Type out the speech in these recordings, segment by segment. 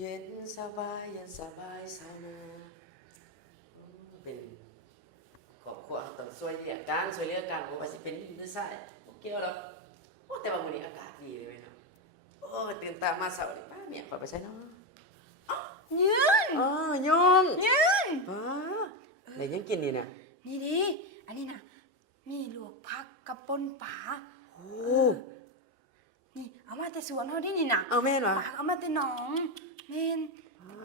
เย็นสบายเย็นสบายสาวนาเป็นครอบครัวต้องช่วยเหลือกันบ่ว่าสิเป็นหรือไส้บ่เกี่ยวหรอกโอ้แต่ว่ามื้อนี้อากาศดีเลยแม่เนาะโอ้ตื่นตามาเช้านี่ป้าเมียขอยไปใส่เนาะยืนยุงยืนได้ยังกินนี่น่ะนี่ดิอันนี้น่ะมีลวกผักกับป่นปลาโอ้นี่เอามาแต่สวนเฮาดินี่น่ะเอาแม่นวะปลาเอามาแต่หนองแม่น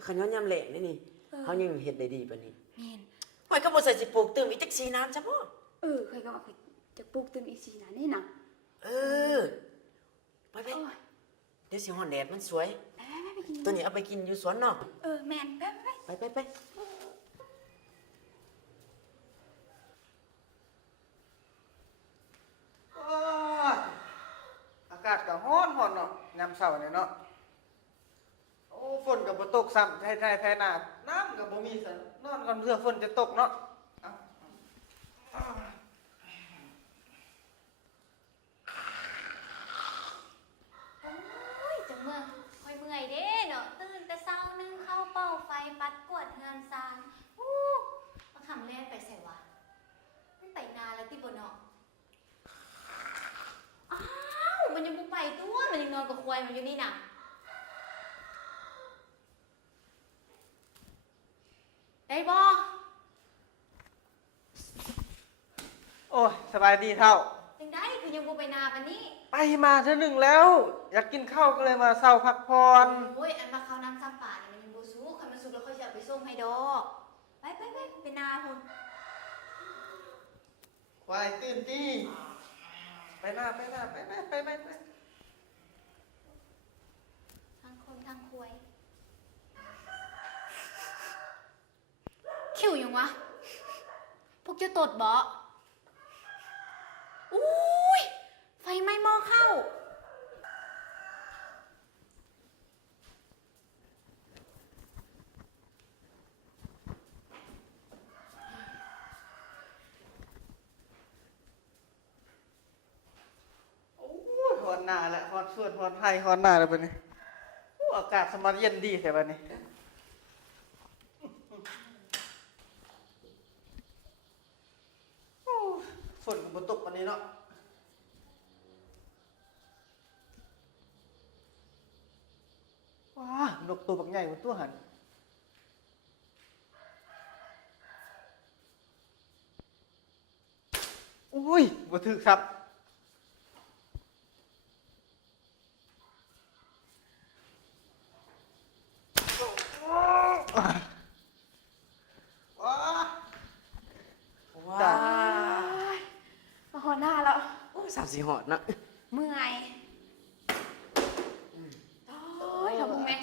ขย้อนยามแล้งนี่เฮายังเฮ็ดได้ดีปานนี้แม่นข้อยก็บ่ใส่สิปลูกตื่มอีกจัก4น้ำซะบ่เคยก็ว่าข้อยจะปลูกตื่นอีก4น่ะนี่น่ะไปเดี๋ยวสิฮ้อนแดดมันสวยไปกินตัวนี้เอาไปกินอยู่สวนนอกแม่นไปอากาศก็ร้อนเนาะยามเช้านี่เนาะโอ้ฝนก็บ่ตกซ้ำไทยนาน้ำก็บ่มีซะนอนก่อนเพื่อฝนจะตกเนาะจะเมื่อยเด้เนาะตื่นแต่เช้านึงเข้าเป้าไฟปัดกวดงานซานมาขำแล่นไปใส่วะมันไปนานแล้วที่บนเนาะมันยังบุไปตัวมันยังนอนกับควายมันอยู่นี่น่ะได้บ่โอ้ยสบายดีเท่าจังได้คือยังบุไปนาปะนี่ไปมาเทื่อนึงแล้วอยากกินข้าวก็เลยมาเช้าพักผ่อนอันมาเข้าน้ำซ้ำป่าเนี่ยมันยังบุสุกคันมันสุกแล้วค่อยจะไปส่งให้ดอกไปนาพุ่นควายตื่นจี้ไปหน้าไปทั้งคนทั้งควายคิวยังวะพวกเจ้าตดบ่อุ้ยไฟไหม้หม้อเข้าฮอนหน้าและฮอนส่วนฮอนไทยฮอนหน้าแล้วบัดนี้อากาศสมัยเย็นดีแท้บัดนี้ฝนก็บ่ตกวันนี้เนาะว้านกตัวบักใหญ่กว่าตัวหันอุ้ยบ่ถึกครับมาหอหน้าแล้วโอ้3-4หอดเนาะเมื่อยทำมึงแม่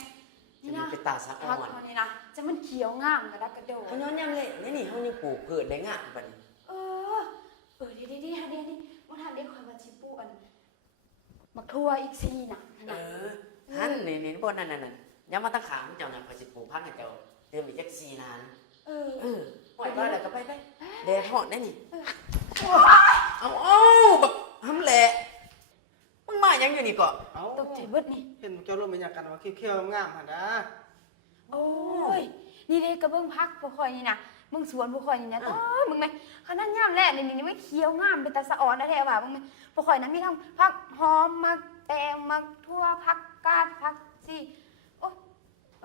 นี่นะเป็นตาสะอ่อนพักนี่นะจะมันเขียวงามกระดักกระโดดขย้อนยามแล้งนี่เฮายังปลูกพืชได้งามปานนี้ดีฮะดีว่าทำได้คอยว่าชิปูอันมักทั่วอีก4น่ะหั่นนี่บ่นั่นยามมาตั้งขามเจ้าน่ะข้อยสิปลูกพักให้เจ้าเติมอีกจัก4นานปล่อยว่าแล้วก็ไปแดดฮ้อนได้นี่เอาแบบทำแหละมึงมายังอยู่นี่เกาะตกใจเบิดนี่เห็นเจ้าร่มเป็นอย่างกันว่าเขียวๆงามหั่นนะโอ้ยนี่เด้กระเบื้องพักพวกคอยนี่นะมึงสวนพวกคอยนี่นะมึงไหมขนาดงามแหละนี่ไม่เคี้ยวงามเป็นตาสะอ่อนนะแท้ว่ะมึงไหมพวกคอยนั้นมีทั้งพักหอมมักแตงมักทั่วพักกาดพักซี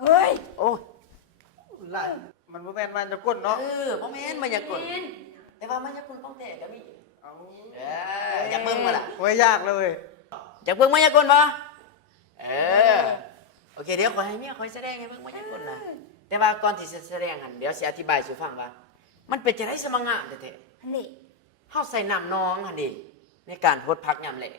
โอ้ยหลายมันบ่แม่นมันจะก้นเนาะบ่แม่นมายากลแต่ว่ามายากลต้องแต่ก็มีเอาอยากเบิ่งบ่ล่ะโอ้ยยากเลยอยากเบิ่งมายากลบ่โอเคเดี๋ยวขอให้เมียคอยแสดงให้เบิ่งมายากลนะแต่ว่าก่อนที่จะแสดงหั่นเดี๋ยวสิอธิบายสู่ฟังว่ามันเป็นจังได๋สมังงะแท้ๆอันนี้เฮาใส่น้ำนองหั่นดิในการพดผักยามแลง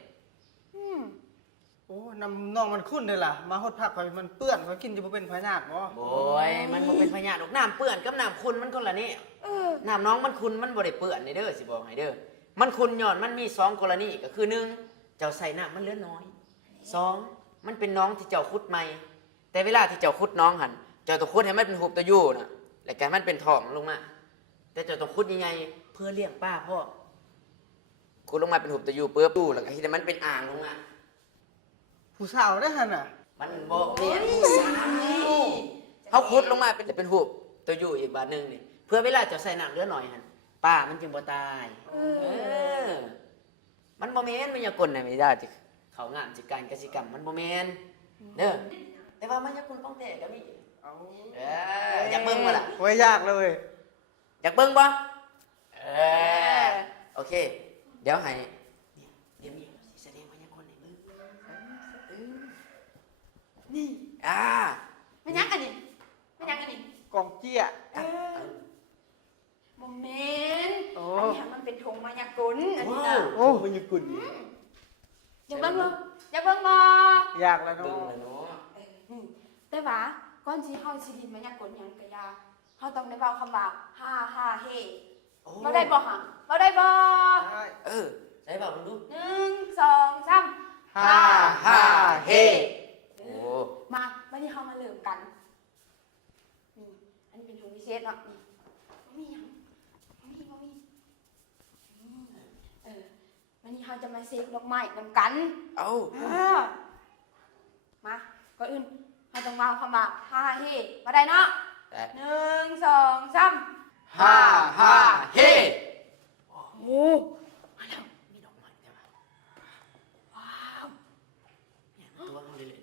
โอ้น้ำนองมันขุ่นเลยล่ะมาฮดผักไปมันเปื้อนมันกินจะบ่เป็นพยาธิบ่โอ้ยมันบ่เป็นพยาธิดอกน้ำเปื้อนกับน้ำขุ่นมันคนละนี่น้ำน้องมันขุ่นมันบ่ได้เปื้อนนี่เด้อสิบอกให้เด้อมันขุ่นย้อนมันมี2กรณีก็คือ1เจ้าใส่น้ำมันเหลือน้อย2มันเป็นน้องที่เจ้าขุดใหม่แต่เวลาที่เจ้าขุดน้องหั่นเจ้าต้องขุดให้มันเป็นหุบตะยู่น่ะแล้วก็มันเป็นท้องลงมาแต่เจ้าต้องขุดยังไงเพื่อเลี้ยงป้าพ่อขุดลงมาเป็นหุบตะยู่ปึ๊บตู้แล้วก็ให้มันเป็นอ่างลงมา ผู้สาวได้หั่นน่ะ มันบ่แม่นใช่เขาขุดลงมาเป็นหูบตัวอยู่อีกบาทหนึงนี่เพื่อเวลาเจะใส่น้ำเหลือหน่อยหั่นป้ามันจึงบ่ตายเออมันบ่แม่นมายากลน่ะไม่ได้จิเขางามสิการกสิกรรมมันบ่แม่นเด้อแต่ว่ามายากลต้องแต่ก็มี เอา อยากเบิ่งบ่ล่ะ ไว้ยากเลย อยากเบิ่งบ่โอเค เดี๋ยวให้เดี๋ยวมีสิแสดงมายากลให้เบิ่งนี่ไม่ยักอันนี้ไม่ยักอันนี้ กองเจี้ย โมเมนต์ โอ้ อันนี้มันเป็นธงมายากลอันนี้ ว้า นะ ว โอ้มันยังกุ่น อยากเบิ่งบ่อยากเบิ่งบ่ ยากแล้ว เบิ่ง เนาะ แล้วเนาะ แต่ว่าก่อนที่เฮาสิเล่นมายากลหยังก็อยาเฮาต้องได้เว้าคำว่าฮ่าฮ่าเฮ โอ้ เราได้บ่หั่นเราได้บ่ ได้ ใส่บอกมึงดู 1 2 3 ฮ่า ฮ่าเฮโอ้ มาวันนี้เฮามาเริ่มกันนี่อันนี้เป็นธงพิเศษเนาะนี่บ่มีหยังบ่มีวันนี้เฮาจะมาเซฟดอกไม้นำกัน เอา มาก่อนอื่นเราต้องมาคำว่าฮ่าเฮมาได้เนาะ แต่ 1 2 3 ฮ่าฮ่าเฮ โอ้มาแล้ว มีดอกไม้ใช่ปะ ว้าว เนี่ยตัวเขาเลยเนี่ย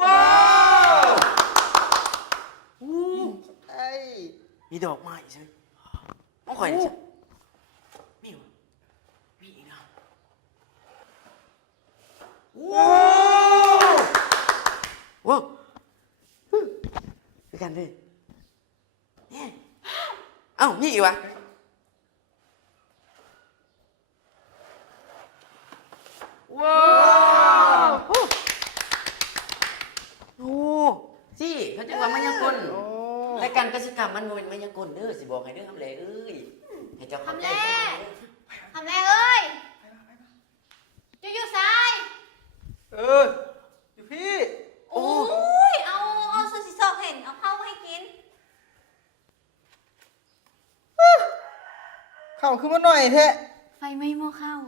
ว้าวอู้ ไอ้ มีดอกไม้ใช่ไหมไม่ค่อยใช่มีวะมีอีกนะว้าวว้าวไปกันเลยเนี่ยเอ้ามีอีกวะว้าวโอ้สิเขาจะว่ามายากล โอ้ รายการกสิกรรมมันบ่เป็นมายากลเด้อสิบอกให้เด้อคำแลเอ้ยให้เจ้าเข้าใจ ทำแรเอ้ยจะอยู่ซ้าย อยู่พี่ โอ้ยเอาซูชิซอกเห็นเอาเข้ามาให้กิน เข้าขึ้นมาหน่อยเถอะ ไฟไม่หม้อข้าว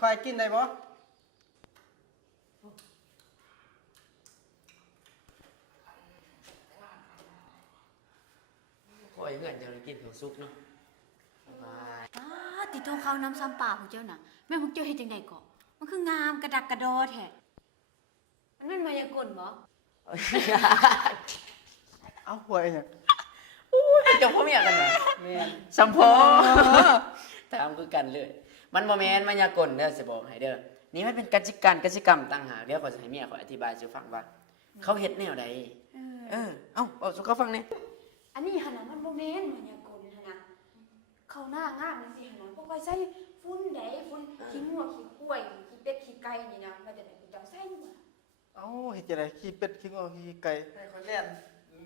ค่อยๆกินได้บ่ คอยเพื่อนจะกินของซุกเนาะบาย ติดโทข้าวน้ำซ้ำป่าของเจ้าน่ะแม่พวกเจ้าเฮ็ดจังไดก่อมันคืองามกระดักกระโดดแท้มันเป็นมายากลบ่ เอาหวยเนี่ย เจ้าพ่อเมียกันเหรอ แม่น สัมพอถามคือกันเลย มันบ่แม่นมายากลเด้อสิบอกให้เด้อนี่มันเป็นกสิกรรมต่างหากเดี๋ยวขอยจะให้เมียขอยอธิบายสู่ฟังว่า เขาเฮ็ดแนวใดเอ้าเอาสู่เขาฟังแหน่ อันนี้หันนะมันโมเมนต์มายากลหันนะเขาหน้างามนี่สิหันนะพวกใครใส่ฟุ้นใดฟุ้นขี้งัวขี้กล้วยขี้เป็ดขี้ไก่นี่นะมันจะได้คุณเจ้าใส่บ่ เอ้าเฮ็ดจังได๋ขี้เป็ดขี้งอขี้ไก่ให้เขาแล่นนี่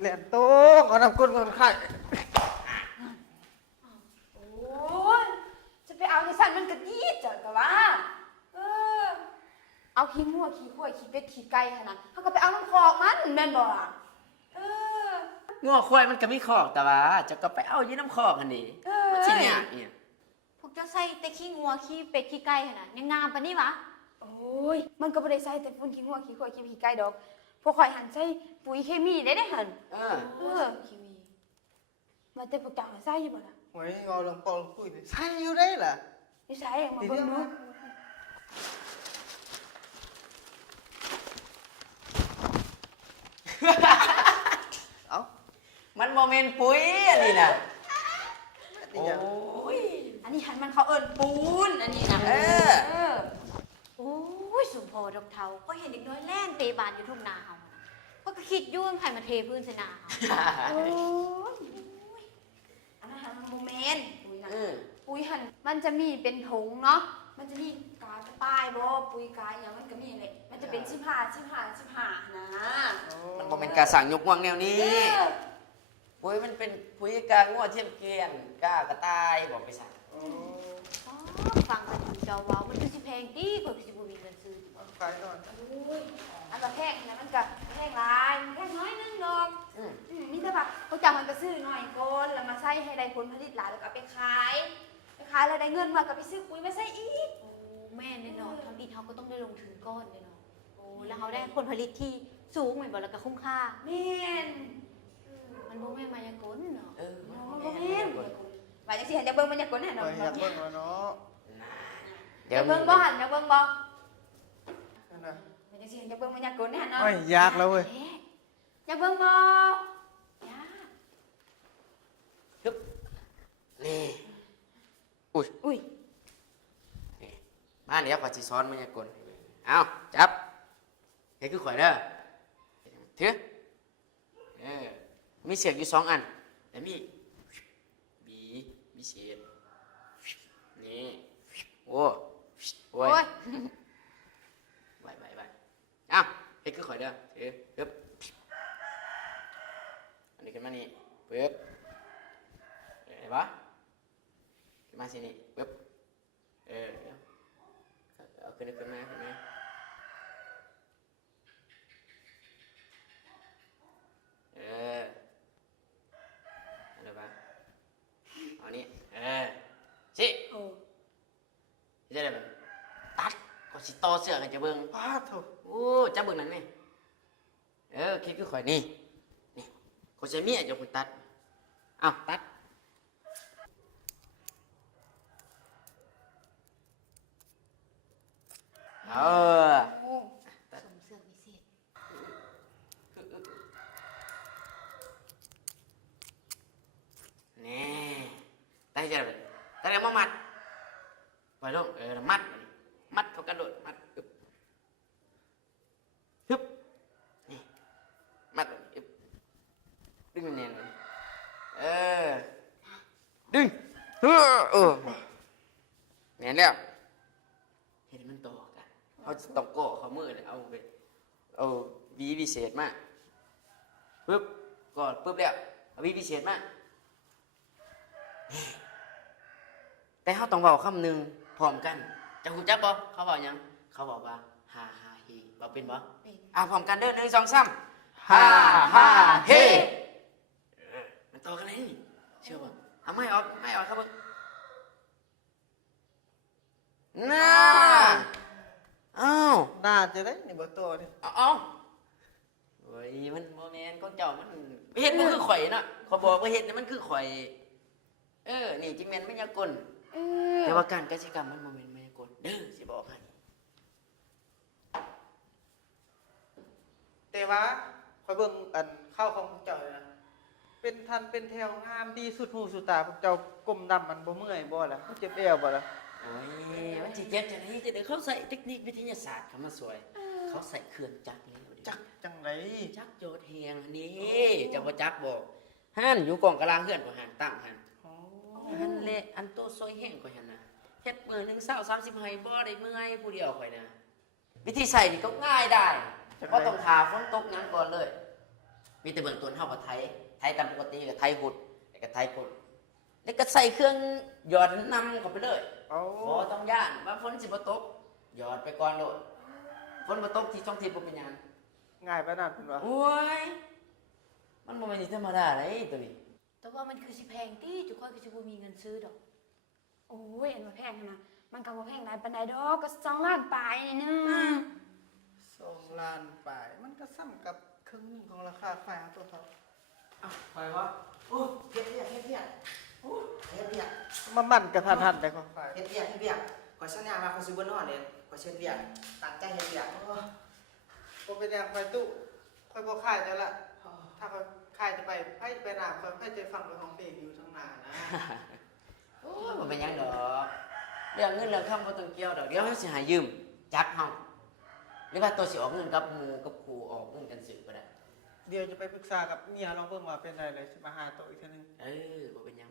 แล่นโต้งเอาน้ำก้นคนไข้ โอ้ยจะไปเอาในสันมันก็ดีจังกะว่าเอาขี้งัวขี้กล้วยขี้เป็ดขี้ไก่หันนะเขาก็ไปเอาน้ำคอกมันแม่นบ่ล่ะอ งัวควายมันก็มีคอกแต่ว่าเจะก็ไปเอาอยู่น้ำคอกอันนี้มันสิเนี่ยเนี่ย พวกเจ้าใส่แต่ขี้งัวขี้เป็ดขี้ไก่หั่นน่ะยังงามปานนี้วะ โอ้ยมันก็บ่ได้ใส่แต่ฝุ่นขี้งัวขี้กล้วยขี้ผีไก่ดอกพวกข่อยหันใส่ปุ๋ยเคมีได้หั่น เออ คิวี มาแต่พวกเจ้าใส่อยู่บ่ล่ะ หวยงอลงปอลคุยนี่ใช่อยู่ได้ล่ะ อยู่ใส่มาเบิ่งดู เอ้า มันโมเมนต์ปุ๋ยอันนี้นะ อี โอ หยัง ้ย อันนี้หันมันเขาเอิ้นปูนอันนี้นะ เออ โอ้ยสมพอดอกเทาก็เห็นเด็กน้อยแล่นเตะบานอยู่ทุ่งนาเฮาน่ะก็คิดอยู่ว่าไผมาเทพื้นใส่นาเฮา โอ้ยอันนั้นหันมันโมเมนต์ปุ๋ยนะ ปุ๋ยหันมันจะมีเป็นถุงเนาะ มันจะมีกากระป้ายบ่ปุ๋ยกายอย่างมันก็มีแหละมันจะเป็น15นะ มันโมเมนต์การสั่งยกวางแนวนี้ เออ ปุ๋ยมันเป็นปุ๋ยกางัวเทียมเกลียนกากระต่ายบอกไปสั่ง โอ้ อ๋อฟังกันถึงเจ้าเว้ามันคือสิแพงติข่อยก็สิบ่มีเงินซื้อ เอาขายหน่อย โอ้ยอันละแพงนะมันก็แพงหลายมันแพงน้อยนึงดอกมีแต่ว่าเขาจะมันก็ ซื้อหน่อยก่อนแล้วมาใส่ให้ได้ผลผลิตหลายแล้วก็เอาไปขายแล้วได้เงินมาก็ไปซื้อปุ๋ยมาใส่อีก โอ้แม่แน่นอนทำอิฐเขาก็ต้องได้ลงทุนก้อนเลยเนาะโอ้แล้วเขาได้ผลผลิตที่สูงเหมือนบ่แล้วก็คุ้มค่า แม่น มันบ่แม่นมายากลเนาะ เออ มันบ่แม่นว่าจังซี่หันจะเบิ่งมันอยากกลให้ ข่ น้อ อง ยอยากเบิ่งแล้วเนาะ เดี๋ เดี๋ ย ยว วเบิ่งบ่หันจะเบิ่งบ่ นั่นน่ะ ว่าจังซี่หันจะเบิ่งมันอยากกลให้เนาะ โอ้ยยากแล้วเว้ย อยากเบิ่งบ่ยาก ฮึบนี่อุ้ย อุ้ย นี่มาเดี๋ยวขอสิซ้อนมายากลเอาจับเฮ้ยคือข่อยเด้อถือมีเสือกอยู่2 อันแต่มีเศษนี่โอ้โอ้ย โอ้ย ไว้เอ้าเฮ้ยคือข่อยเด้อถือปึ๊บอันนี้ขึ้นมานี่ปึ๊บเห็นปะขึ้นมาสินี่ปึ๊บเดี๋ยวเอาขึ้นมาอะไรปะเอานี่สิ โอ้ จะได้แบบตัดก็สิต่อเสือกให้จะเบิ่ง พาดโถ โอ้จับเบิ่งนั่นไหมคิดคือข่อยนี่ก็ใช้เมียจะคุณตัดอ้าวตัดเออ โอ้ สมเสือกวิเศษ นี่ตัดจะแบบตัดแล้วมามัดไปลงมัดเขากระโดดมัดฮึบนี่มัดอึบดึงมันเนียนเลยดึงเนียนแล้วเห็นมันโตกันเขาตอกโก้เขามือเลยเอาวีพิเศษมาปึ๊บกอดปึ๊บแล้วเอาวีพิเศษมาแต่เขาต้องบอกคำหนึ่งพร้อมกันจะหูจักบ่เขาบอกหยังเขาบอกว่าฮาฮาเฮบอกเป็นบ่ เป็น พร้อมกันเด้อ1 2 3ฮาฮาเฮมันต่อกันเลยนี่เชื่อบ่เอาไม่ออกครับเบิ่งน่าอ้าว น่าจะได้นี่บ่ตัวนี่ เอาโอ้ยมันโมเมนต์ของเจ้ามันเฮ็ดมันคือข่อยน่ะเขาบอกว่าเฮ็ดนี่มันคือข่อยนี่จิแม่นมายากล แต่ว่าการกสิกรรมมันโมเมนต์มายากลเด้อสิบอกให้ แต่ว่าข่อยเบิ่งอันเข้าของเจ้าเลยนะเป็นทันเป็นแถวงามดีสุดหูสุดตาพวกเจ้าก้มดำมันบ่เมื่อยบ่ล่ะมันเจ็บเอวบ่ล่ะ โอ้ยมันสิเจ็บจังได๋จะได้เขาใส่เทคนิควิทยาศาสตร์เข้ามาสวย เขาใส่เครื่องจักรแล้วเดี๋ยว จักจังได จักรโยดแหงนี่เจ้าบ่จักบ่หั่นอยู่กองกลางเฮือนก็หั่นตั้งหั่น อ๋อ หั่นเละอันโตซอยแห้งก็หั่นน่ะเฮ็ดมื้อหนึง20-30ให้บ่ได้เมื่อยผู้เดียวข่อยนะวิธีใส่นี่ก็ง่ายได้บ่ต้องทาฝนตกหยังก่อนเลย มีแต่เบื้องต้นเฮาก็ไถตามปกติก็ไถหุดแล้วก็ไถกดแล้วก็ใส่เครื่องหยอดน้ำเข้าไปเลย เอา บ่ต้องย่านว่าฝนสิบ่ตกหยอดไปก่อนโลดฝนบ่ตกที่ช่องทิพย์บ่เป็นหยัง ง่ายปานนั้นเพิ่นว่า โอ้ยมันบ่แม่นธรรมดาเลยตัวนี้ แต่ว่ามันคือสิแพงตี้จุกคนคือสิบ่มีเงินซื้อดอก โอ้ยอันว่าแพงนะมันก็บ่แพงหลายปานใดดอกก็2 ล้านปลายนี่นึง 2 ล้านปลายมันก็ซ้ำกับครึ่งหนึงของราคาขายเอาตัวเขา ไปวะโอ้เฮ็ดเวียกโอ้เฮ็ดเวียก มามั่นกระทันหันได้ของขาย เฮ็ดเวียกข่อยสัญญาว่าข่อยสิบ่นอนเด้ข่อยเฮ็ดเวียกตั้งใจเฮ็ดเวียก บ่เป็นหยังข่อยตู้ข่อยบ่ขายแต่ละถ้าข่อยขายจะไปไผไปหน้าข่อยไผจะฟังไปห้องเพลงอยู่ทางหน้านะ โอ้ยบ่เป็นหยังดอกเรื่องเงินเรื่องคำบ่ต้องเกี่ยวดอกเดี๋ยวเฮาสิหายืมจักเฮาหรือว่าตัวสิออกเงินกับหมู่กับครูออกเงินกันซื้อก็ได้ เดี๋ยวจะไปปรึกษากับเมียลองเบิ่งว่าเป็นไรเลยสิมาหาโตะอีกเทีนึง บ่เป็นหยัง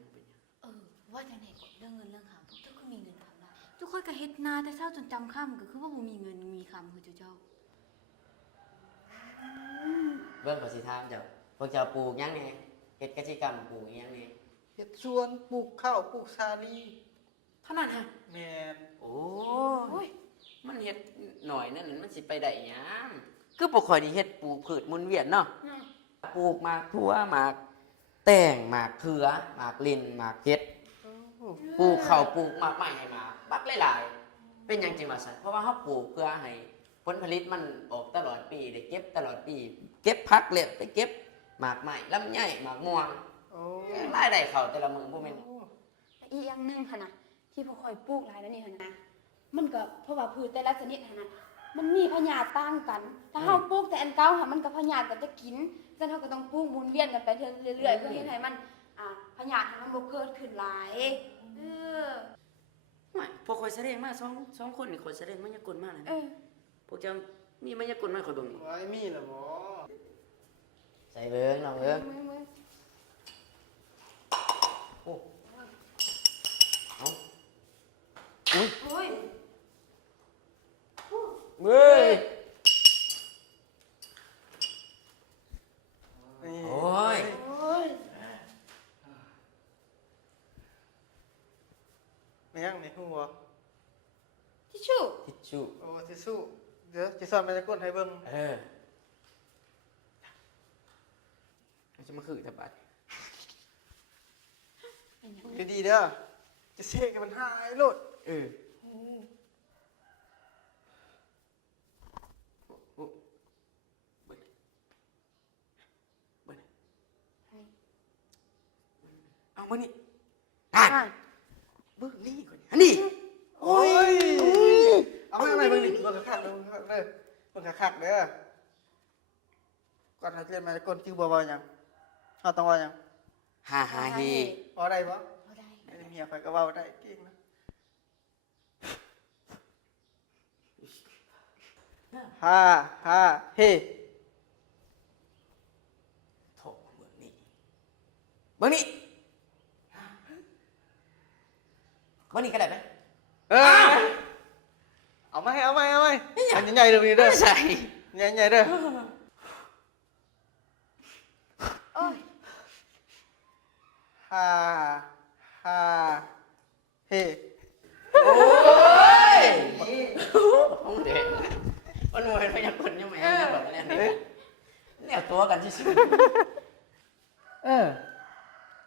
ว่าจังได๋ก่อนเรื่องเงินเรื่องคำพวกเจ้าคือมีเงินคำได้ทุกคนก็เฮ็ดนาแต่เช้าจนจำค่ำก็คือว่าบ่มีเงินมีคำคือเจ้า เบิ่งขอยสิถามเจ้าพวกเจ้าปลูกหยังแหน่เฮ็ดกิจกรรมปลูกหยังแหน่ เฮ็ดสวนปลูกข้าวปลูกสาลี เท่านั้นฮะ แม่น โอ้ยมันเฮ็ดหน่อยนั่นมันสิไปได้หยังคือบ่ค่อยได้เฮ็ดปลูกพืชหมุนเวียนเนาะปลูกหมากถั่วหมาก แต่งหมากเขือหมากลินหมากเพชรปลูกข้าวปลูกหมากไม้ให้หมากบักหลายๆเป็นหยังจริงว่าซั่นเพราะว่าเฮาปลูกเพื่อให้ผลผลิตมันออกตลอดปีได้เก็บตลอดปี เก็บผักเล็บไปเก็บหมากไม้ลำไยหมากม่วง โอ้ รายได้เข้าแต่ละมื้อบ่แม่น แต่อีกอย่างหนึงหั่นน่ะที่พวกข่อยปลูกหลายแล้วนี่หั่นนะมันก็เพราะว่าพืชแต่ละชนิดหั่นน่ะมันมีพยาธิต่างกัน ถ้าเฮาปลูกแต่อันเก่าค่ะมันก็พยาธิก็จะกินฉะนั้นเฮาก็ต้องปลูกหมุนเวียนกันไปเรื่อยๆเพื่อเฮ็ดให้มันพยาธิมันบ่เกิดขึ้นหลายเออ ไม่พวกข่อยแสดงมาสองคนนี่ข่อยแสดงมายากลมาแล้ว เอ นะ อ พวกเจ้ามีมายากลมาข่อยเบิ่งนี่ ไว้มีล่ะบ่ ใส่เบิ่งลองเบิ่ง มือ โอ้เอาอุ้ย โอ้ย เว้ย นี่ โอ้ย โอ้ย แม่งในหัว ทิชชู่ ทิชชู่ โอ้ทิชชู่เดี๋ยวสิสอนมายากลให้เบิ่ง มันจะมาคือแต่บาด อยู่ดีเด้อจะเสกให้มันหายโลด เออโอ้เบิ่งเบิ่งเอามานี่อ่ะ อ่ะ เบิ่งนี่ก่อนอันนี้ โอ้ยเอามาไหนเบิ่งดิเบิ่งคักๆเด้อเบิ่งคักๆเด้อก่อนให้เรียนมายากลคือบ่เว้าหยังเฮาต้องเว้าหยัง ฮ่าฮ่าเฮ เว้าได้บ่ บ่ได้ ไอ้เมียข่อยก็เว้าได้เก่งนะฮ่าฮ่าเฮ โถเบิ่งนี่เบิ่งนี่เบิ่งนี่ก็ได้ไหม เออเอาไหมอันใหญ่ๆเด้อนี่เด้อ ใส่ ใหญ่ๆเด้อ โอ้ย ฮ่าฮ่าเฮ โอ้ยห้องเด็กมันมวยพยากลยังไงแบบนี้เนี่ยตัวกันที่สุด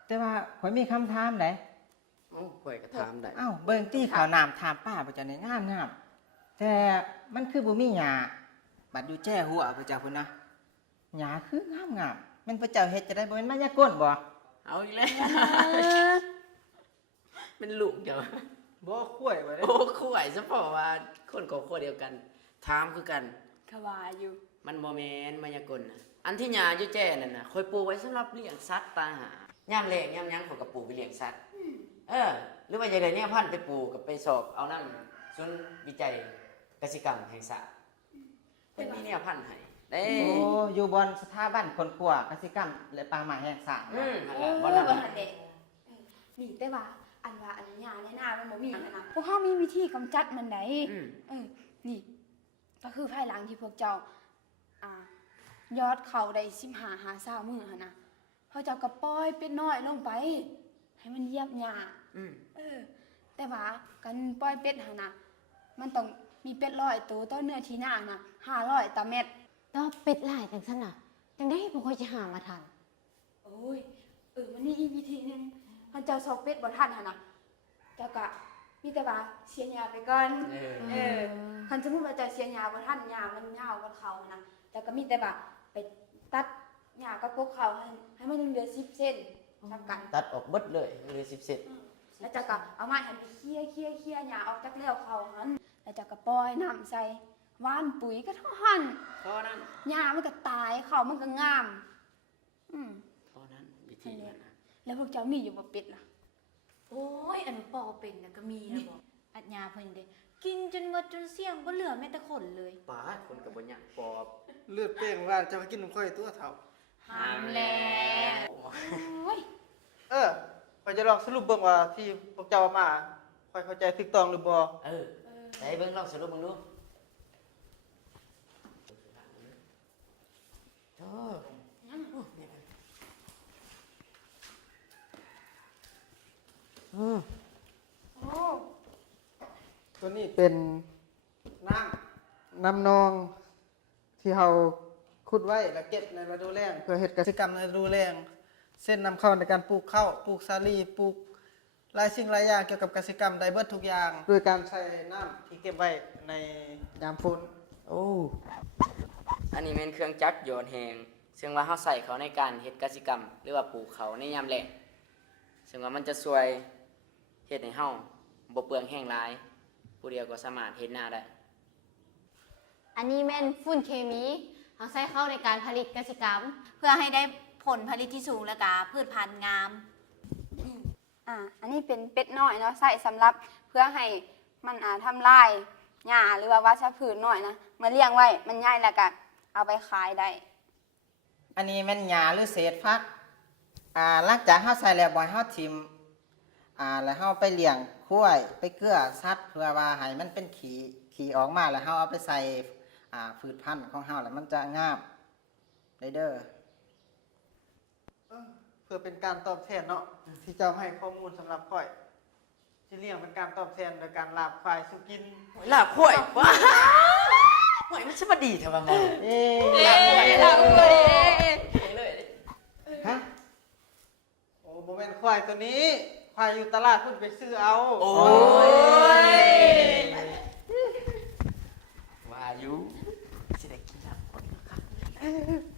แต่ว่าข่อยมีคำถามไหน โอ้ข่อยก็ถามได้ อ้าวเบิ่งตี้ข่าวน้ำถามป้าประจันในงามแต่มันคือบ่มีหญ้าบัดอยู่แจ้หัวพระเจ้าพุ่นนะหญ้าคืองามมันพระเจ้าเฮ็ดจะได้บ่แม่นมายากลบ่ เอาอีกแล้วเป็นลูกเดียว บ่คุ้ยบ่ได้ โอ้ข่วยซะเพราะว่าคนกับคนเดียวกัน ถามคือกัน ก็ว่าอยู่ มันโมเมนต์มายากลนะอันที่ยาอยู่แจ้นั่นน่ะคอยปลูกไว้สำหรับเลี้ยงสัตว์ตาหาย่ามแรงย่ามหยังเขากับปลูกไปเลี้ยงสัตว์หรือว่าอย่างไรเนี่ยพันธุ์ไปปลูกกับไปสอบเอานั่นศูนย์วิจัยกสิกรรมแห่งศาสตร์เป็นมีเนี่ยพันธุ์ให้เด้ โอ้อยู่บนสถาบันคนขัวกสิกรรมและป่าไม้แห่งชาติ นั่น เอ แหละ อ บ่ บ่ นั่น ทั น่ะ นเด็นี่แต่ว่าอันหญ้าในนามันบ่มีอันนั้นนะพวกเฮามีวิธีกำจัดมันได้ นี่ ก็คือภายหลังที่พวกเจ้า ยอดเขาได้15 50มื้อหั่นน่ะเขาเจ้าก็ปล่อยเป็ดน้อยลงไป ให้มันเหยียบหญ้าแต่ว่าการปล่อยเป็ดหั่นน่ะมันต้องมีเป็ด100ตัวต่อเนื้อที่นาน่ะ500ต่อเม็ด แล้วเป็ดหลายจังซั่นน่ะจังได้บ่ค่อยจะหามาทัน โอ้ยมันมีอีกวิธีหนึงคันเจ้าซอกเป็ดบ่ทันหั่นน่ะเจ้าก็มีแต่ว่าเสียหญ้าไปก่อนคันสมมุติว่าเจ้าเสียหญ้าบ่ทันหญ้ามันยาวกว่าเขาหั่นน่ะเจ้าก็มีแต่ว่าไปตัดหญ้ากับพวกเขาให้มันเหลือ10เซนทำกัน ตัดออกเบิดเลยเหลือ10 เซน แล้วเจ้าก็เอาไม้หันไปเคลียหญ้าออกจากแล้วเขาหั่นแล้วเจ้าก็ปล่อยน้ำใส่หว่านปุ๋ยก็เท่าหัน เพราะนั้น หญ้ามันก็ตายเขามันก็งามเพราะนั้นวิธีนั้นนะ แล้วพวกเจ้ามีอยู่บ่เป็ดล่ะ โอ้ยอันปอเป็นน่ะก็มีนะบอกอัดยาเพิ่นเด้กินจนหมดจนเสี่ยงบ่เหลือแม้แต่ขนเลย ปาดคนกับบ่หยังปอบ เลือดเป้งว่าจะมากินน้ำข้อยตัวเฒ่า ห้ามแล้ว โอ้ย ข่อยจะลองสรุปเบิ่งว่าที่พวกเจ้ามาข่อยเข้าใจถูกต้องหรือบ่ ใส่เบิ่งลองสรุปเบิ่งดูโอ้โอ้ ตัวนี้เป็นน้ำนองที่เราขุดไว้แล้วเก็บในฤดูแล้งเพื่อเฮ็ดกิจกรรมในฤดูแล้ง เส้นนำเข้าในการปลูกข้าวปลูกสาลีปลูกหลายสิ่งหลายอย่างเกี่ยวกับเกษตรกรรมได้เบิดทุกอย่างโดยการใช้น้ำที่เก็บไว้ในยามฝน โอ้ อันนี้เป็นเครื่องจักรโยนแหงซึ่งว่าเขาใส่เขาในการเฮ็ดกสิกรรม หรือว่าปลูกเขาในยามแล้งซึ่งว่ามันจะช่วยเฮ็ดให้เฮาบ่เปลืองแห้งหลาย ผู้เดียวก็สามารถเฮ็ดนาได้ อันนี้แม่นฝุ่นเคมีเขาใช้เข้าในการผลิตกสิกรรม เพื่อให้ได้ผลผลิตที่สูงและกาพืชพันธุ์งาม อันนี้เป็นเป็ดน้อยเนาะใส่สำหรับเพื่อให้มันทำลายหญ้าหรือว่าวัชพืชน้อยนะมาเลี้ยงไว้มันใหญ่แล้วก็เอาไปขายได้ อันนี้แม่นหญ้าหรือเศษฟักหลังจากเฮาใส่แล้วบ่ให้เฮาทิ่มแล้วเฮาไปเลี้ยงควายไปเกลือสัตว์เพื่อว่าให้มันเป็นขี้ออกมาแล้วเฮาเอาไปใส่พืชพันธุ์ของเฮาแล้วมันจะงามได้เด้อ เพื่อเป็นการตอบแทนเนาะที่เจ้าให้ข้อมูลสำหรับข่อยที่เลี้ยงเป็นการตอบแทนโดยการลาบควายสุกิน ลาบข้วยว้าหวยมันจะมาดีเท่าว่าไง ลาบควาย เลย ฮะโอ้โมเมนควายตัวนี้ควายอยู่ตลาดคุณไปซื้อเอา โอ้ยว่าอยู่สิได้กินลาบข้วยนะครับ